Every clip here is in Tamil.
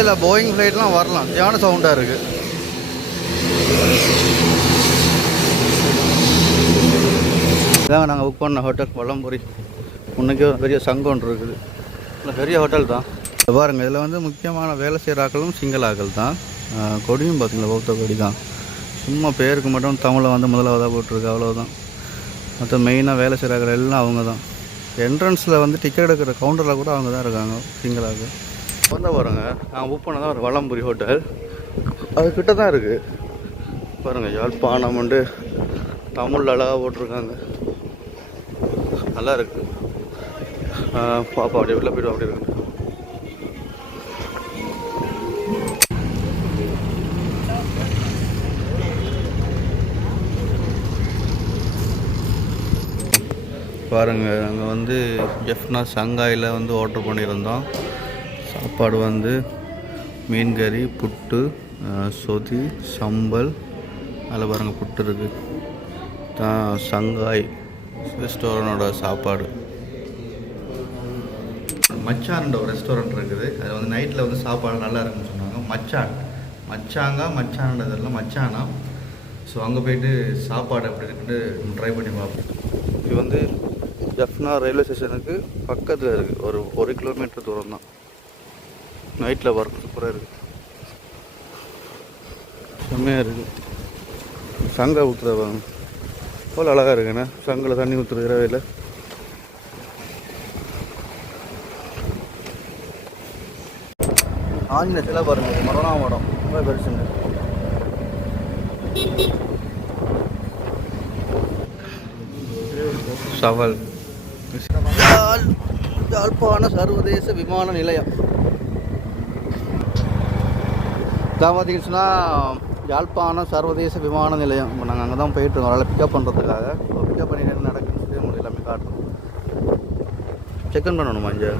ஆனால் இதில் போயிங் ஃப்ளைட்லாம் வரலாம், தியான சவுண்டாக இருக்குது. இதாங்க நாங்கள் புக் பண்ண ஹோட்டல் வலம்புரி. முன்னைக்கு பெரிய சங்கம் ஒன்று இருக்குது, இல்லை பெரிய ஹோட்டல் தான். பாருங்கள், இதில் வந்து முக்கியமான வேலை செய்கிற ஆக்களும் சிங்கள ஆக்கள் தான். கொடியும் பார்த்தீங்களா, பௌத்த கொடி தான். சும்மா பேருக்கு மட்டும் தமிழில் வந்து முதலாவதாக போட்டிருக்கு, அவ்வளோதான். மற்ற மெயினாக வேலை செய்கிறாங்க எல்லாம் அவங்க தான். என்ட்ரன்ஸில் வந்து டிக்கெட் எடுக்கிற கவுண்டரில் கூட அவங்க தான் இருக்காங்க, சிங்களாக. வந்து பாருங்கள், நான் புக் பண்ணதான் ஒரு வலம்புரி ஹோட்டல், அதுக்கிட்ட தான் இருக்குது. பாருங்கள், யாழ்ப்பாணம் வந்து தமிழில் அழகாக போட்டிருக்காங்க, நல்லா இருக்குது. பாப்பா அப்படியே வெளில போய்ட்டு அப்படி இருக்கு. பாருங்கள், அங்கே வந்து ஜெஃப்னா சங்காயில் வந்து ஆர்டர் பண்ணியிருந்தோம். சாப்பாடு வந்து மீன் கறி, புட்டு, சொதி, சம்பல். அதில் பாருங்கள் புட்டு இருக்குது. தான் சங்காய் ரெஸ்டாரண்டோட சாப்பாடு. மச்சான்ன்ற ஒரு ரெஸ்டாரண்ட் இருக்குது, அது வந்து நைட்டில் வந்து சாப்பாடு நல்லா இருக்குன்னு சொன்னாங்க. மச்சான்றதெல்லாம் மச்சானா. ஸோ அங்கே போய்ட்டு சாப்பாடு எப்படி இருக்குன்னு ட்ரை பண்ணி பார்ப்போம். இது வந்து ஜஃப்னா ரயில்வே ஸ்டேஷனுக்கு பக்கத்தில் இருக்குது, ஒரு 1 கிலோமீட்டர் தூரம் தான். நைட்டில் ஒர்க் சூப்பராக இருக்குது, செம்மையாக இருக்குது. சங்கை ஊற்றுறவாங்க போல் அழகாக இருக்குண்ணே. சங்கில் தண்ணி ஊற்றுற இரவையில். ஆஞ்சநேய சிலை பாருங்கள், மரணா மரம் ரொம்ப பெருசுங்க. சவல் யாழ்ப்பாண சர்வதேச விமான நிலையம் தான் பார்த்தீங்கன்னா, யாழ்ப்பாண சர்வதேச விமான நிலையம். இப்போ நாங்கள் அங்கே தான் போயிட்டுருக்கோம், அதனால் பிக்கப் பண்ணுறதுக்காக. பிக்கப் பண்ணிட்டு நடக்குன்னு சொல்லி உங்களுக்கு எல்லாமே காட்டுறோம். செக்இன் பண்ணணுமா இங்கே?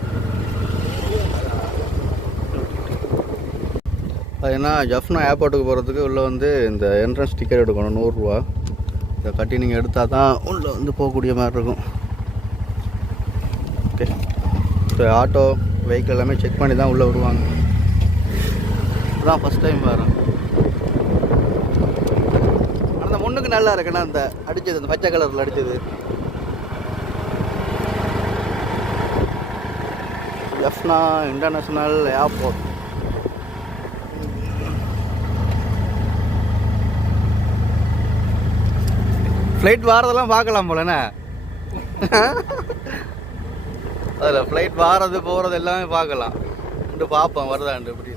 அது ஏன்னா ஜஃப்னா ஏர்போர்ட்டுக்கு போகிறதுக்கு உள்ளே வந்து இந்த என்ட்ரன்ஸ் டிக்கெட் எடுக்கணும், 100 ரூபா. இதை கட்டி நீங்கள் எடுத்தால் தான் உள்ளே வந்து போகக்கூடிய மாதிரி இருக்கும். ஓகே, ஸோ ஆட்டோ வெஹிக்கிள் எல்லாமே செக் பண்ணி தான் உள்ளே விடுவாங்க. இதுதான் ஃபஸ்ட் டைம் வரேன். ஆனால் அந்த முன்னுக்கு நல்லா இருக்குன்னா, அந்த அடித்தது அந்த பச்சை கலரில் அடித்தது ஜஃப்னா இன்டர்நேஷ்னல் ஏர்போர்ட். ஃப்ளைட் வாரதெல்லாம் பார்க்கலாம் போலண்ணே. அதில் ஃப்ளைட் வாரது போகிறது எல்லாமே பார்க்கலாம். இன்று பார்ப்போம் வருதாண்டு எப்படி.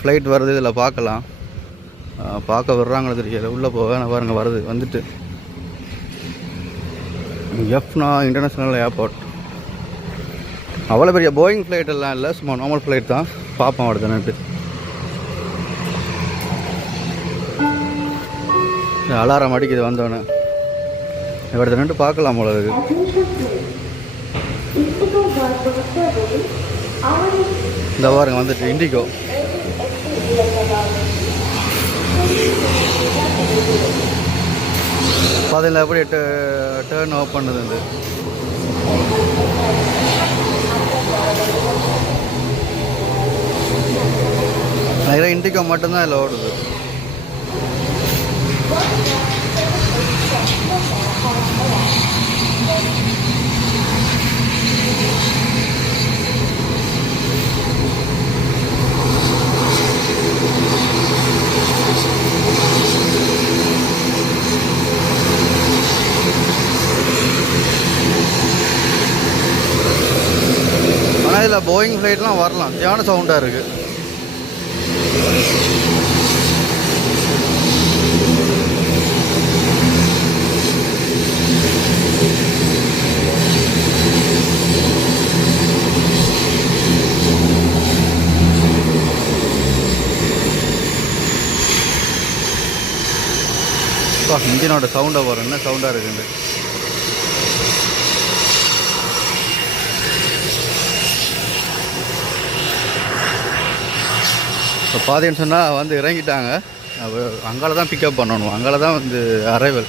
ஃப்ளைட் வருது, இதில் பார்க்கலாம். பார்க்க விடுறாங்களோ தெரியல, உள்ளே போக நான் பாருங்கள் வருது, வந்துட்டு ஜஃப்னா இன்டர்நேஷ்னல் ஏர்போர்ட். அவ்வளோ பெரிய போயிங் ஃப்ளைட் எல்லாம் இல்லை, சும்மா நார்மல் ஃப்ளைட் தான். பார்ப்போம் வருதுன்னுட்டு. அலாரம் அடிக்குது வந்தோடனே, இவர்கிட்ட நின்று பார்க்கலாம் போல இருக்கு. இந்த பாருங்க வந்துட்டு இண்டிகோ. அதில் எப்படி டேர்ன் ஆஃப் பண்ணுது. நிறைய இண்டிகோ மட்டும்தான் இதில் ஓடுது. ஆனால் இதில் போயிங் ஃப்ளைட்லாம் வரலாம், தியான சவுண்டாக இருக்குது. இன்ஜினோட சவுண்டை வரும், என்ன சவுண்டாக இருக்குண்டு. இப்போ பாதின்னு சொன்னால் வந்து இறங்கிட்டாங்க. அங்கால தான் பிக்கப் பண்ணணும், அங்கால தான் வந்து அரைவல்.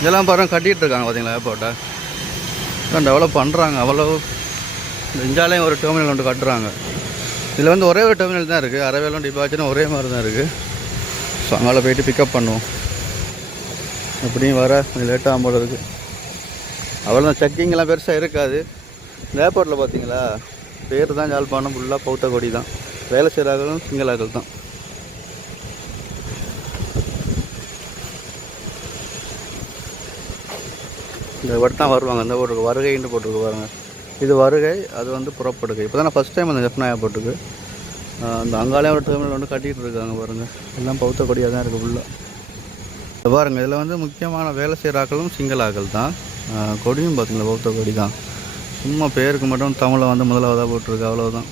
இதெல்லாம் பாருங்கள் கட்டிகிட்டு இருக்காங்க பார்த்தீங்களா ஏர்போர்ட்டை. தான் டெவலப் பண்ணுறாங்க. அவ்வளோ இந்தியாலேயும் ஒரு டெர்மினல் ஒன்று கட்டுறாங்க. இதில் வந்து ஒரே ஒரு டெர்மினல் தான் இருக்குது. அரவேலும் டிபார்ச்சரும் ஒரே மாதிரி தான் இருக்குது. ஸோ அங்கே போய்ட்டு பிக்கப் பண்ணுவோம். எப்படியும் வர கொஞ்சம் லேட்டாக போல இருக்குது. அவ்வளோதான், செக்கிங்கெல்லாம் பெருசாக இருக்காது. இந்த ஏர்போர்ட்டில் பார்த்தீங்களா, பேர் தான் யாழ்ப்பாணம், ஃபுல்லாக பௌத்த கொடி தான். வேலை செய்கிறார்களும் சிங்களாக்கள் தான். இந்த வட்டம் வருவாங்க. இந்த போட்டுருக்கு வருகைன்னு போட்டிருக்கு பாருங்க. இது வருகை, அது வந்து புறப்படுகை. இப்போ தான் நான் ஃபஸ்ட் டைம் அந்த ஜெஃப்னா ஏர்போர்ட்டுக்கு. அந்த அங்காலையும் ஒரு டெர்மினல் வந்து கட்டிகிட்டு இருக்காங்க பாருங்கள். எல்லாம் பௌத்த கொடியாக தான் இருக்குது ஃபுல்லாக. பாருங்கள், இதில் வந்து முக்கியமான வேலை செய்கிறாக்களும் சிங்களாக்கள் தான். கொடியும் பார்த்திங்களா பௌத்த கொடி தான். சும்மா பேருக்கு மட்டும் தமிழை வந்து முதலாவதாக போட்டிருக்கு, அவ்வளோதான்.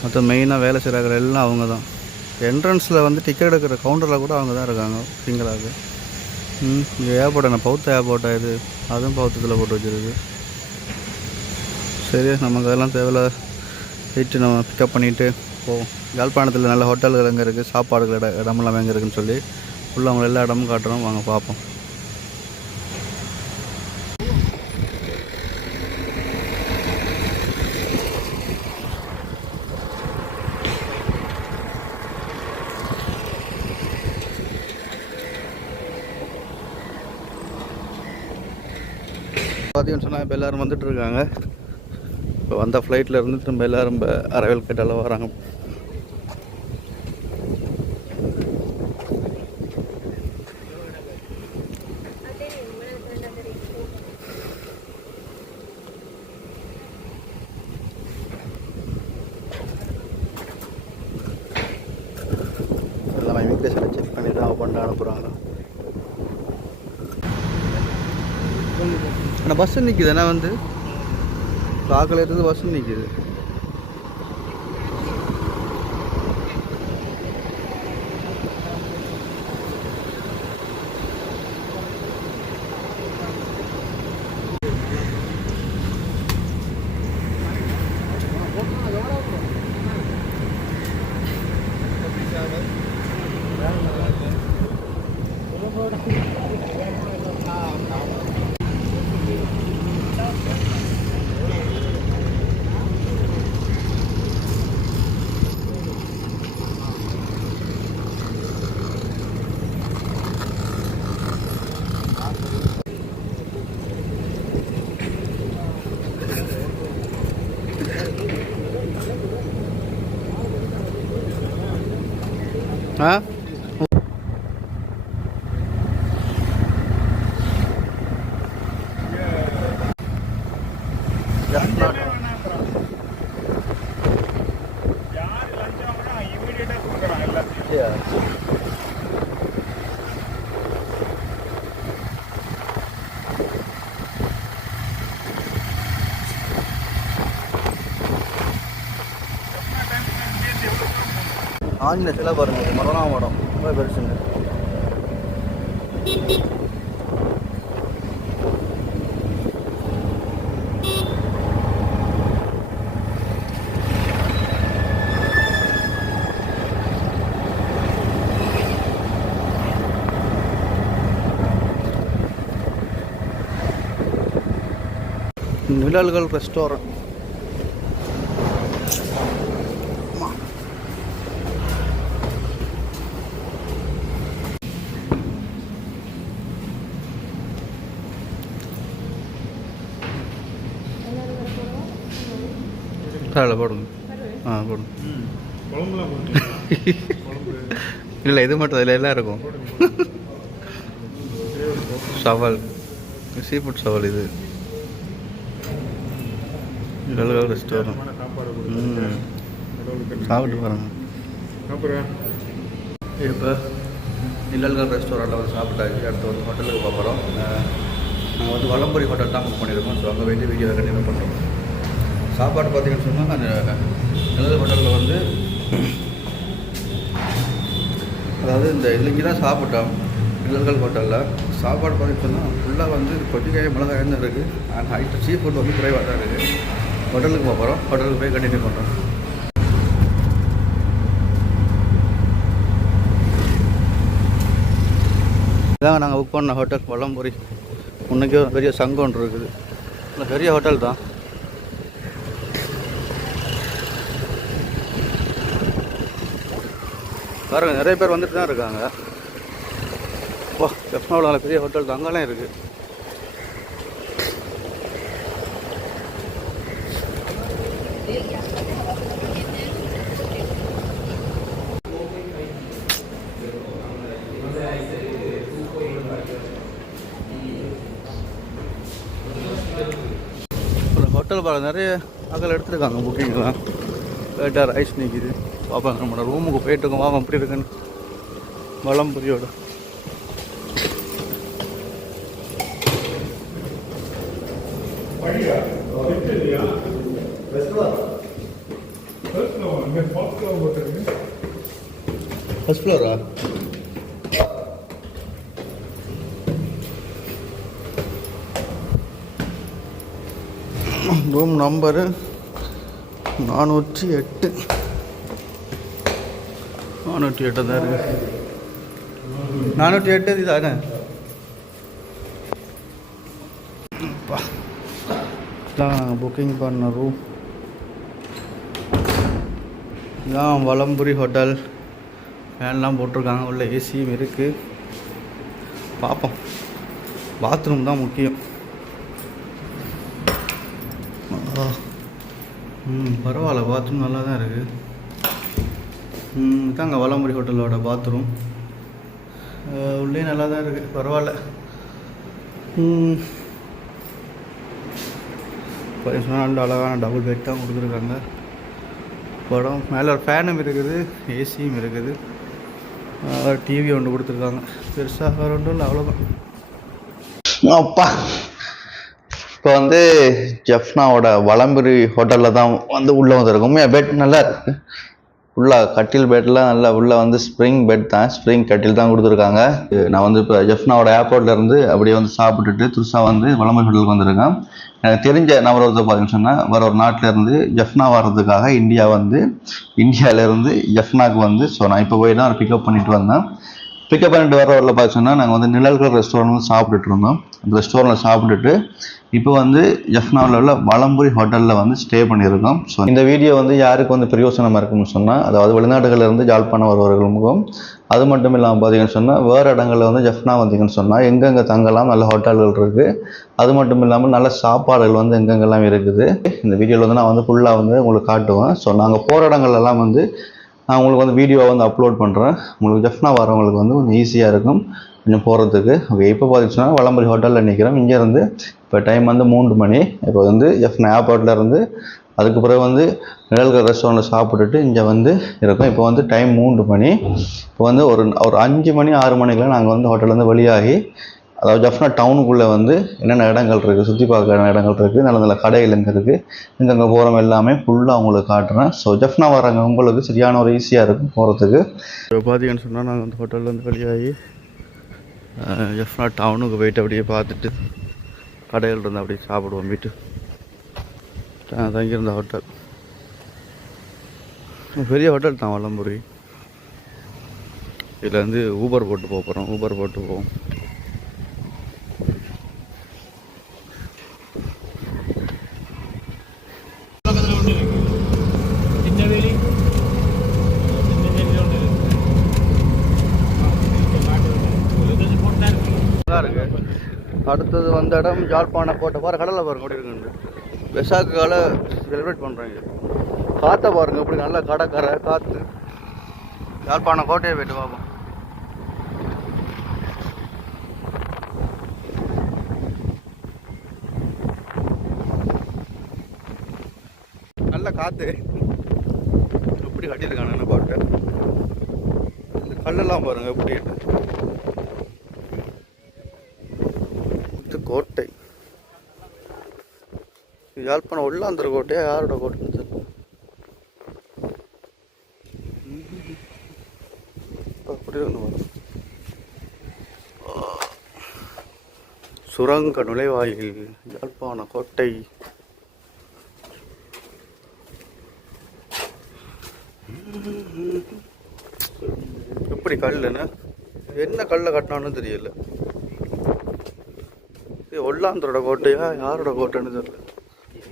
மற்ற மெயினாக வேலை செய்கிறாக்கள் எல்லாம் அவங்க தான். என்ட்ரன்ஸில் வந்து டிக்கெட் எடுக்கிற கவுண்டரில் கூட அவங்க தான் இருக்காங்க சிங்களாக்கள். இங்கே ஏர்போர்ட் என்ன பௌத்த ஏர்போர்ட்டாக இது, அதுவும் பௌத்தத்தில் போட்டு வச்சுருக்கு. சரி, நமக்கு அதெல்லாம் தேவையில்ல. போயிட்டு நம்ம பிக்கப் பண்ணிவிட்டு போவோம். யாழ்ப்பாணத்தில் நல்ல ஹோட்டல்கள் எங்கே இருக்குது, சாப்பாடுகள் இடமெல்லாம் எங்கே இருக்குதுன்னு சொல்லி ஃபுல்லாக அவங்களை எல்லா இடமும் காட்டுறோம். வாங்க பார்ப்போம். பார்த்தீங்கன்னு சொன்னால் இப்போ எல்லோரும் வந்துட்டுருக்காங்க. இப்போ வந்த ஃப்ளைட்டில் இருந்து திரும்ப எல்லோரும் இப்போ அரவேல் கேட்டால வராங்க. எல்லாம் இமிக்ரேஷனை செக் பண்ணி தான் பண்ண அனுப்புகிறாங்க. ஆனால் பஸ்ஸு நிற்கிது. ஏன்னா வந்து காக்கில் இருந்து பஸ்ஸு நிற்கிது. ஆ ஆஞ்சநேய சிலை பாருங்கள், மரணம் மடம் ரொம்ப பெருசுங்க. நிழல்கள் ரெஸ்டாரண்ட். அதில் போடுங்க. போடுங்க. இல்லை, இது மட்டும் அதில் எல்லாம் இருக்கும். சவால், சீ ஃபுட் சவால். இது நிழல்கள் ரெஸ்டாரண்ட். சாப்பிட்டு பாருங்க. இப்போ நிழல்கள் ரெஸ்டாரண்ட்டில் வந்து சாப்பிட்டாச்சு. அடுத்து வந்து ஹோட்டலுக்கு பார்க்குறோம். நாங்கள் வந்து வலம்புரி ஹோட்டல் தான் புக் பண்ணியிருக்கோம். ஸோ அங்கே போய்ட்டு வீடியோ கண்டினியூ பண்ணுறோம். சாப்பாடு பார்த்தீங்கன்னு சொன்னால் அந்த நிழல் ஹோட்டலில் வந்து, அதாவது இந்த இல்லைங்க தான் சாப்பிட்டோம். நிழல்கள் ஹோட்டலில் சாப்பாடு பார்த்தீங்கன்னு சொன்னால் ஃபுல்லாக வந்து கொட்டிக்காய் மிளகாய் தான் இருக்குது. அண்ட் ஹைட்டு சீ ஃபுட் வந்து குறைவாக தான் இருக்குது. ஹோட்டலுக்கு போகிறோம். ஹோட்டலுக்கு போய் கண்டினியூ பண்ணுறோம். இதாங்க நாங்கள் புக் பண்ண ஹோட்டல் வலம்புரி. முன்னைக்கு பெரிய சங்கம் ஒன்று இருக்குது. இல்லை பெரிய ஹோட்டல் தான். பாருங்க நிறைய பேர் வந்துட்டு தான் இருக்காங்க. வா ஜஃப்னாவில் பெரிய ஹோட்டல் தான், அங்கெல்லாம் இருக்குது. ஹோட்டல் பாருங்க நிறைய அகல் எடுத்துருக்காங்க புக்கிங்லாம். லேட்டாக ரைஸ் நிற்கிது பார்ப்பாங்க. நம்ம ரூமுக்கு போயிட்டு இருக்கோம். வாங்க அப்படி இருக்குன்னு வலம்புரியோட ஃபர்ஸ்ட் ஃப்ளோரா? Room number 408. 408 தான் இருக்கு. 408 இதுதானே? தான் புக்கிங் பண்ண ரூம் இதான் வலம்புரி ஹோட்டல். ஃபேன்லாம் போட்டிருக்காங்க, உள்ள ஏசியும் இருக்குது. பார்ப்போம். பாத்ரூம் தான் முக்கியம். பரவாயில்ல, பாத்ரூம் நல்லா தான் இருக்குது. இதாங்க வலம்புரி ஹோட்டலோட பாத்ரூம். உள்ளே நல்லா தான் இருக்குது, பரவாயில்ல. நல்ல அழகான டபுள் பெட் தான் கொடுத்துருக்காங்க. படம் மேலே ஒரு ஃபேனும் இருக்குது, ஏசியும் இருக்குது. டிவி ஒன்று கொடுத்துருக்காங்க. பெருசாக வேறு ஒன்றும் இல்லை, அவ்வளோதான். அப்பா இப்போ வந்து ஜஃப்னாவோட வலம்புரி ஹோட்டலில் தான் வந்து உள்ளே வந்துருக்கோம். பெட் நல்லா இருக்குது. ஃபுல்லாக கட்டில் பெட்லாம் நல்லா உள்ளே வந்து ஸ்ப்ரிங் பெட் தான், ஸ்ப்ரிங் கட்டில் தான் கொடுத்துருக்காங்க. நான் வந்து இப்போ ஜஃப்னாவோட ஏர்போர்ட்லேருந்து அப்படியே வந்து சாப்பிட்டுட்டு துருசா வந்து வலம்புரி ஹோட்டலுக்கு வந்திருக்கேன். எனக்கு தெரிஞ்ச நபர் ஒருத்தர் பார்த்தீங்கன்னு சொன்னால் வேறு ஒரு நாட்டிலேருந்து ஜஃப்னா வர்றதுக்காக இந்தியாவிலேருந்து ஜஃப்னாவுக்கு வந்து ஸோ நான் இப்போ போய் தான் பிக்கப் பண்ணிட்டு வந்தேன். பிக்கப் பண்ணிட்டு வர வரல பார்த்தீங்கன்னா நாங்கள் வந்து நிழல்கள் ரெஸ்டாரண்ட் வந்து சாப்பிட்டுட்டு இருந்தோம். அந்த ரெஸ்டாரண்ட்டில் சாப்பிட்டுட்டு இப்போ வந்து ஜஃப்னாவில் உள்ள வலம்புரி ஹோட்டலில் வந்து ஸ்டே பண்ணியிருக்கோம். ஸோ இந்த வீடியோ வந்து யாருக்கு வந்து பிரயோசனமாக இருக்குன்னு சொன்னால், அதாவது வெளிநாடுகளிலிருந்து யாழ்ப்பாணம் வருவர்களுக்கும், அது மட்டும் இல்லாமல் பார்த்தீங்கன்னு சொன்னால் வேறு இடங்களில் வந்து ஜஃப்னா வந்தீங்கன்னு சொன்னால் எங்கெங்கே தங்கலாம், நல்ல ஹோட்டல்கள் இருக்குது. அது மட்டும் இல்லாமல் நல்ல சாப்பாடுகள் வந்து எங்கெங்கெல்லாம் இருக்குது. இந்த வீடியோவில் வந்து நான் வந்து ஃபுல்லாக வந்து உங்களுக்கு காட்டுவேன். ஸோ நாங்கள் போகிற இடங்கள்லாம் வந்து நான் உங்களுக்கு வந்து வீடியோவை வந்து அப்லோட் பண்ணுறேன். உங்களுக்கு ஜஃப்னா வரவங்களுக்கு வந்து கொஞ்சம் ஈஸியாக இருக்கும் கொஞ்சம் போகிறதுக்கு. ஓகே, இப்போ பார்த்தீங்கன்னா வலம்புரி ஹோட்டலில் நிற்கிறோம். இங்கேருந்து இப்போ டைம் வந்து 3 மணி. இப்போ வந்து ஜஃப்னா ஏர்போர்ட்டில் இருந்து அதுக்கு பிறகு வந்து நிழல்கள் ரெஸ்டாரண்ட்டில் சாப்பிட்டுட்டு இங்கே வந்து இருக்கோம். இப்போ வந்து டைம் 3 மணி. இப்போ வந்து ஒரு 5 மணி 6 மணிக்கெலாம் நாங்கள் வந்து ஹோட்டல்லேருந்து வெளியாகி, அதாவது ஜஃப்னா டவுனுக்குள்ளே வந்து என்னென்ன இடங்கள் இருக்குது, சுற்றி பார்க்குற இடங்கள் இருக்குது, நல்ல நல்ல கடைகள் எங்கே இருக்குது, இங்கங்கே போகிறோம் எல்லாமே ஃபுல்லாக உங்களுக்கு காட்டுறேன். ஸோ ஜஃப்னா வராங்க உங்களுக்கு சரியான ஒரு ஈஸியாக இருக்கும் போகிறதுக்கு. இப்போ பார்த்தீங்கன்னு சொன்னால் நாங்கள் வந்து ஹோட்டல்லேருந்து வெளியாகி ஜஃப்னா டவுனுக்கு போயிட்டு அப்படியே பார்த்துட்டு கடைகள் இருந்து அப்படியே சாப்பிடுவோம். வீட்டு தங்கியிருந்த ஹோட்டல் பெரிய ஹோட்டல் தான் வலம்புரி. இதில் வந்து ஊபர் போட்டு போகிறோம். ஊபர் போட்டு போவோம். அடுத்தது வந்த இடம் யாழ்ப்பாண கோட்டை. பாரு கடலை பாருங்க அப்படி இருக்குன்னு. வெசாக்கு காலை செலிப்ரேட் பண்ணுறாங்க. காற்றை பாருங்க இப்படி நல்லா கடற்கரை காற்று. யாழ்ப்பாண கோட்டையை போய்ட்டு பார்ப்போம். நல்ல காற்று எப்படி கட்டியிருக்காங்க கோட்டை. இந்த கல்லெல்லாம் பாருங்க எப்படி கோட்டை. யாழ்ப்பாணம் உள்ளாந்திர கோட்டையா யாரோட கோட்டைன்னு தெரியல. அப்படி ஒன்று சுரங்க நுழைவாயில் யாழ்ப்பாண கோட்டை. எப்படி கல்லுன்னு என்ன கல்லை கட்டினான்னு தெரியல. ஒல்லாந்தரோட கோட்டையா யாரோட கோட்டைன்னு தெரியல.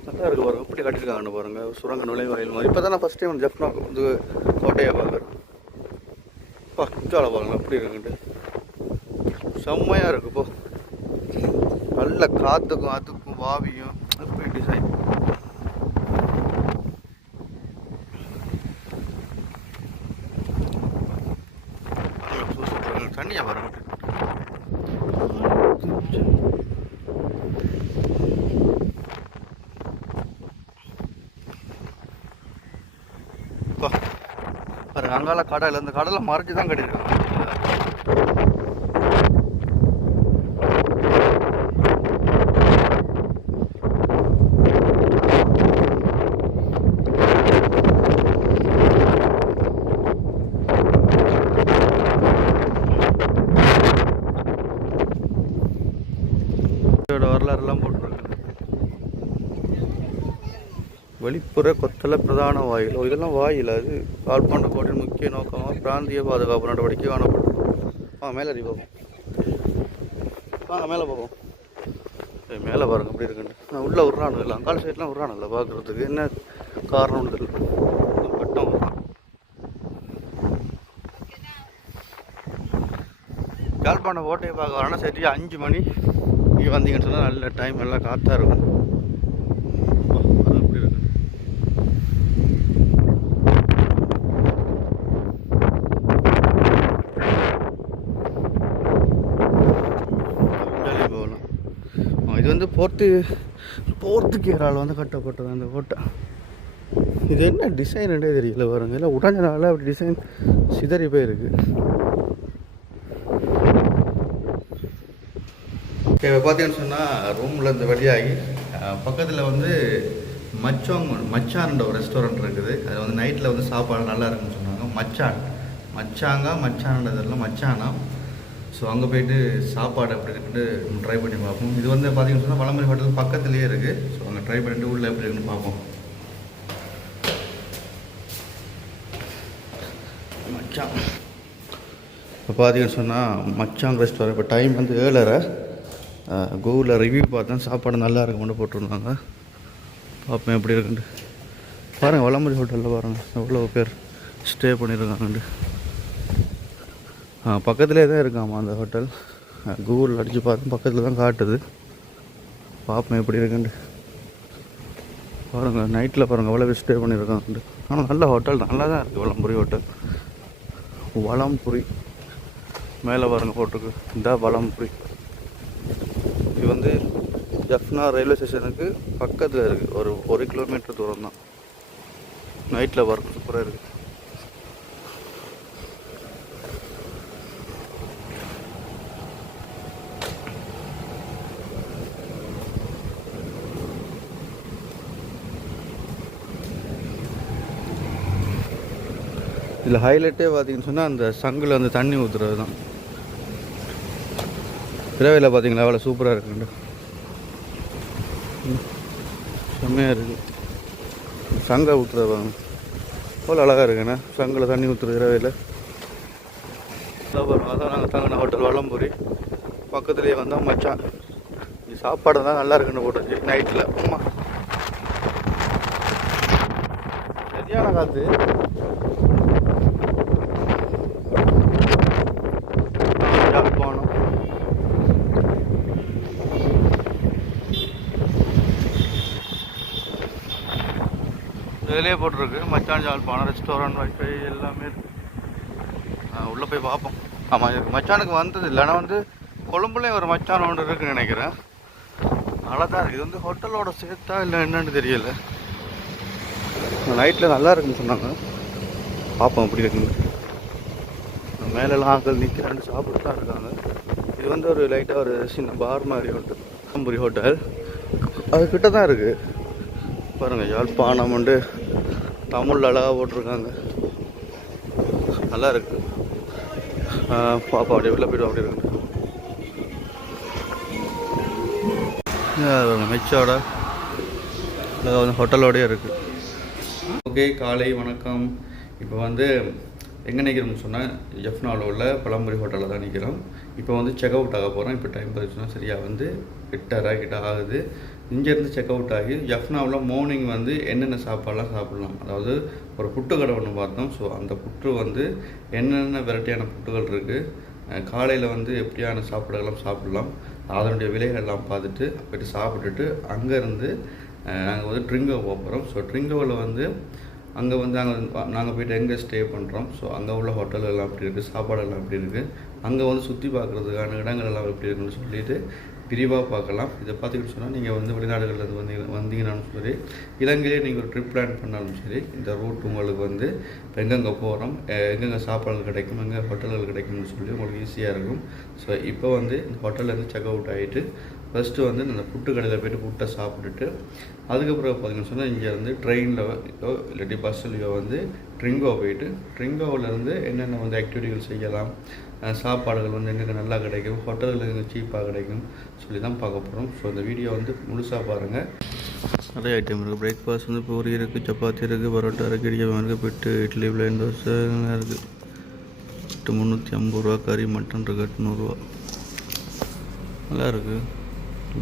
நல்லா இருக்குது பாருங்கள், எப்படி கட்டியிருக்காங்கன்னு பாருங்கள். சுரங்க நுழைவாயில் மாதிரி. இப்போ தான் நான் ஃபஸ்ட் டைம் ஜெஃப்னா வந்து கோட்டையை பார்க்குறேன். பக்கால பாருங்கள் எப்படி இருக்குன்ட்டு. செம்மையாக இருக்குது இப்போ. நல்ல காற்றுக்கும் அதுக்கும் வாவியும் எப்படி டிசைன். தண்ணியாக பாருங்க. பாருங்க அங்கால கடல், அந்த கடலை மறைச்சி தான் கட்டியிருக்காங்க. வரலாறுலாம் போட்டிருக்கு. வெளிப்புற கொத்தள பிரதான வாயில். இதெல்லாம் வாயில். அது யாழ்ப்பாண கோட்டையின் முக்கிய நோக்கமாக பிராந்திய பாதுகாப்பு நடவடிக்கை காணப்படும். மேலே அறி பார்ப்போம். மேலே பார்ப்போம். மேலே பாருங்க அப்படி இருக்குன்னு. நான் உள்ளே விட்றானு இல்லை, அங்கால சைட்லாம் விட்றானுல்ல பார்க்குறதுக்கு. என்ன காரணம்னு தெரியல. பட்டம் விட்றான். யாழ்ப்பாண கோட்டையை பார்க்க வரேன்னா சரி 5 மணி நீங்கள் வந்தீங்கன்னு சொன்னால் நல்ல டைம், நல்லா காற்றா இருக்கும். அது எப்படி இருக்கு. போகலாம். இது வந்து போர்த்துகேயரால் வந்து கட்டப்பட்டது அந்த கோட்டை. இது என்ன டிசைன்ன்றே தெரியல பாருங்க. இல்லை உடஞ்சனால அப்படி டிசைன் சிதறி போயிருக்கு. இப்போ பார்த்தீங்கன்னு சொன்னால் ரூமில் இந்த வழியாகி பக்கத்தில் வந்து மச்சான்ன்ற ஒரு ரெஸ்டாரண்ட் இருக்குது. அது வந்து நைட்டில் வந்து சாப்பாடு நல்லா இருக்குன்னு சொன்னாங்க. மச்சான்றதெல்லாம் மச்சானா. ஸோ அங்கே போய்ட்டு சாப்பாடு எப்படி இருக்குன்னு ட்ரை பண்ணி பார்ப்போம். இது வந்து பார்த்தீங்கன்னு சொன்னால் வளம்புரி ஹோட்டல் பக்கத்துலேயே இருக்குது. ஸோ அங்கே ட்ரை பண்ணிட்டு உள்ளே எப்படி இருக்குன்னு பார்ப்போம். மச்சான் இப்போ பார்த்தீங்கன்னு சொன்னால் மச்சான் ரெஸ்டாரண்ட். இப்போ டைம் வந்து 7:30. கூகுளில் ரிவ்யூ பார்த்தேன், சாப்பாடு நல்லா இருக்குன்னு போட்டிருந்தாங்க. பார்ப்பேன் எப்படி இருக்குன்ட்டு. பாருங்கள் வளம்புரி ஹோட்டலில் பாருங்கள் எவ்வளோ பேர் ஸ்டே பண்ணியிருக்காங்கண்டு. பக்கத்துலேயே தான் இருக்காமா அந்த ஹோட்டல். கூகுளில் அடித்து பார்த்தேன், பக்கத்தில் தான் காட்டுது. பார்ப்பேன் எப்படி இருக்குன்ட்டு. பாருங்கள் நைட்டில் பாருங்கள் எவ்வளோ பேர் ஸ்டே பண்ணியிருக்காங்கண்டு. ஆனால் நல்ல ஹோட்டல், நல்லா தான் இருக்குது வளம்புரி ஹோட்டல். வளம்புரி மேலே பாருங்கள் போட்டிருக்கு. இந்த வளம்புரி இது வந்து ஜஃப்னா ரயில்வே ஸ்டேஷனுக்கு பக்கத்தில் இருக்குது. ஒரு 1 கிலோமீட்டர் தூரம் தான். நைட்டில் பார்க்க சூப்பராக இருக்குது. இதில் ஹைலைட்டே பார்த்தீங்கன்னு சொன்னால் அந்த சங்கில் அந்த தண்ணி ஊற்றுறது தான். இரவையில் பார்த்தீங்களா அவ்வளோ சூப்பராக இருக்குண்டு. செம்மையாக இருக்குது. சங்கை ஊற்றுறது வாங்க அவ்வளோ அழகாக இருக்குண்ணே. சங்கில் தண்ணி ஊற்றுறது இரவையில். அதான் நாங்கள் தங்கின ஹோட்டல் வளம்புரி. பக்கத்துலேயே வந்தால் மச்சான். சாப்பாடு தான் நல்லா இருக்குன்னு போட்டுச்சு நைட்டில். அம்மா சரியான காற்று. யாழ்ப்பாணம் இதிலே போட்டிருக்கு மச்சான் யாழ்ப்பாணம் ரெஸ்டாரண்ட் வைஃபை எல்லாமே இருக்குது. உள்ளே போய் பார்ப்போம். ஆமாம் இதுக்கு மச்சானுக்கு வந்தது இல்லை. ஆனால் வந்து கொழும்புலேயும் ஒரு மச்சான் ஒன்று இருக்குன்னு நினைக்கிறேன். நல்லா தான் இருக்குது. இது வந்து ஹோட்டலோட சேர்த்தா இல்லை என்னன்னு தெரியல. நைட்டில் நல்லா இருக்குன்னு சொன்னாங்க. பார்ப்போம் எப்படி இருக்குன்னு. மேலெல்லாம் ஆக்கள் நிற்கிறான்னு சாப்பிட்டு தான் இருக்காங்க. இது வந்து ஒரு லைட்டாக ஒரு சின்ன பார் மாதிரி ஹோட்டல், வளம்புரி ஹோட்டல். அது கிட்ட தான் இருக்குது. பாருங்கள் யாழ்ப்பாணம் வந்து தமிழில் அழகாக போட்டிருக்காங்க. நல்லா இருக்குது. பாப்பா அப்படியே வெளில போய்ட்டு அப்படி இருக்குங்க. மெச்சோட வந்து ஹோட்டலோடய இருக்குது. ஓகே காலை வணக்கம். இப்போ வந்து எங்கே நிற்கிறோம்னு சொன்னால் ஜஃப்னாவில் உள்ள வளம்புரி ஹோட்டலில் தான் நிற்கிறோம். இப்போ வந்து செக் அவுட் ஆக போகிறோம். இப்போ டைம் பார்த்துச்சுன்னா சரியாக வந்து 8:30 கிட்ட ஆகுது. இங்கேருந்து செக் அவுட் ஆகி ஜஃப்னாவில் மார்னிங் வந்து என்னென்ன சாப்பாடெலாம் சாப்பிட்லாம், அதாவது ஒரு புட்டு கடை ஒன்று பார்த்தோம். ஸோ அந்த புட்டு வந்து என்னென்ன வெரைட்டியான புட்டுகள் இருக்குது, காலையில் வந்து எப்படியான சாப்பாடுகள்லாம் சாப்பிட்லாம், அதனுடைய விலைகள்லாம் பார்த்துட்டு போய்ட்டு சாப்பிட்டுட்டு அங்கேருந்து நாங்கள் வந்து ட்ரிங்கோ போக போகிறோம். ஸோ ட்ரிங்கோவில் வந்து அங்கே வந்து நாங்கள் போய்ட்டு எங்கே ஸ்டே பண்ணுறோம், ஸோ அங்கே உள்ள ஹோட்டல் எல்லாம் எப்படி இருக்குது, சாப்பாடெல்லாம் எப்படி இருக்குது, அங்கே வந்து சுற்றி பார்க்குறதுக்கான இடங்கள் எல்லாம் எப்படி இருக்குன்னு சொல்லிட்டு விரிவாக பார்க்கலாம். இதை பார்த்துக்கிட்டு சொன்னால் நீங்கள் வந்து வெளிநாடுகளில் வந்தீங்கன்னாலும் சரி, இலங்கையிலே நீங்கள் ஒரு ட்ரிப் பிளான் பண்ணாலும் சரி, இந்த ரூட் உங்களுக்கு வந்து இப்போ எங்கெங்கே போகிறோம், எங்கெங்கே சாப்பாடுகள் கிடைக்கும், எங்கே ஹோட்டல்கள் கிடைக்கும்னு சொல்லி உங்களுக்கு ஈஸியாக இருக்கும். ஸோ இப்போ வந்து இந்த ஹோட்டல்லேருந்து செக் அவுட் ஆகிட்டு ஃபஸ்ட்டு வந்து இந்த புட்டு கடையில் போய்ட்டு புட்டை சாப்பிட்டுட்டு அதுக்கப்புறம் பார்த்தீங்கன்னு சொன்னால் இங்கேருந்து ட்ரெயினில் இல்லாட்டி பஸ்ஸுலையோ வந்து ட்ரிங்கோ போயிட்டு ட்ரிங்கோவிலேருந்து என்னென்ன வந்து ஆக்டிவிட்டிகள் செய்யலாம், சாப்பாடுகள் வந்து எங்கே நல்லா கிடைக்கும், ஹோட்டல்கள் எங்கே சீப்பாக கிடைக்கும் சொல்லி தான் பார்க்க போகிறோம். ஸோ இந்த வீடியோ வந்து முழுசாக பாருங்கள். நிறைய ஐட்டம் இருக்குது. பிரேக்ஃபாஸ்ட் வந்து பூரி இருக்குது, சப்பாத்தி இருக்குது, பரோட்டா இருக்குது, இடியாப்பம் இருக்குது, பிட்டு, இட்லி, பிளைன் தோசை இருக்குது. 350 ரூபா. கறி மட்டன் இருக்குது 800 ரூபா. நல்லா இருக்குது.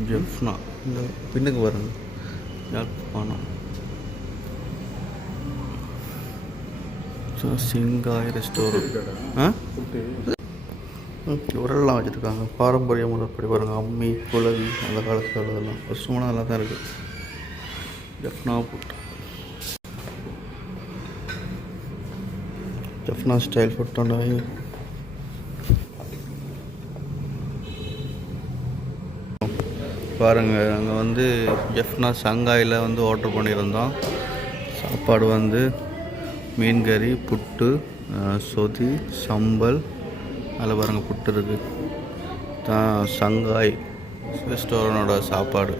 ஜஃப்னா இந்த பின்னுக்கு பாருங்க, யாழ்ப்பாணம். சிங்காய் ரெஸ்டாரண்ட். உரல்லாம் வச்சுருக்காங்க. பாரம்பரிய முறைப்படி பாருங்கள். அம்மி, குழவி, அந்த காலத்தில் உள்ளதெல்லாம் வருஷமான நல்லா தான் இருக்குது. Jaffna food, Jaffna style food ஒன்று. பாருங்கள், அங்கே வந்து ஜஃப்னா சங்காயில் வந்து ஆர்டர் பண்ணியிருந்தோம். சாப்பாடு வந்து மீன் கறி, புட்டு, சொதி, சம்பல். அதில் பாருங்கள் புட்டு இருக்குது. தான் சங்காய் ரெஸ்டாரண்டோட சாப்பாடு.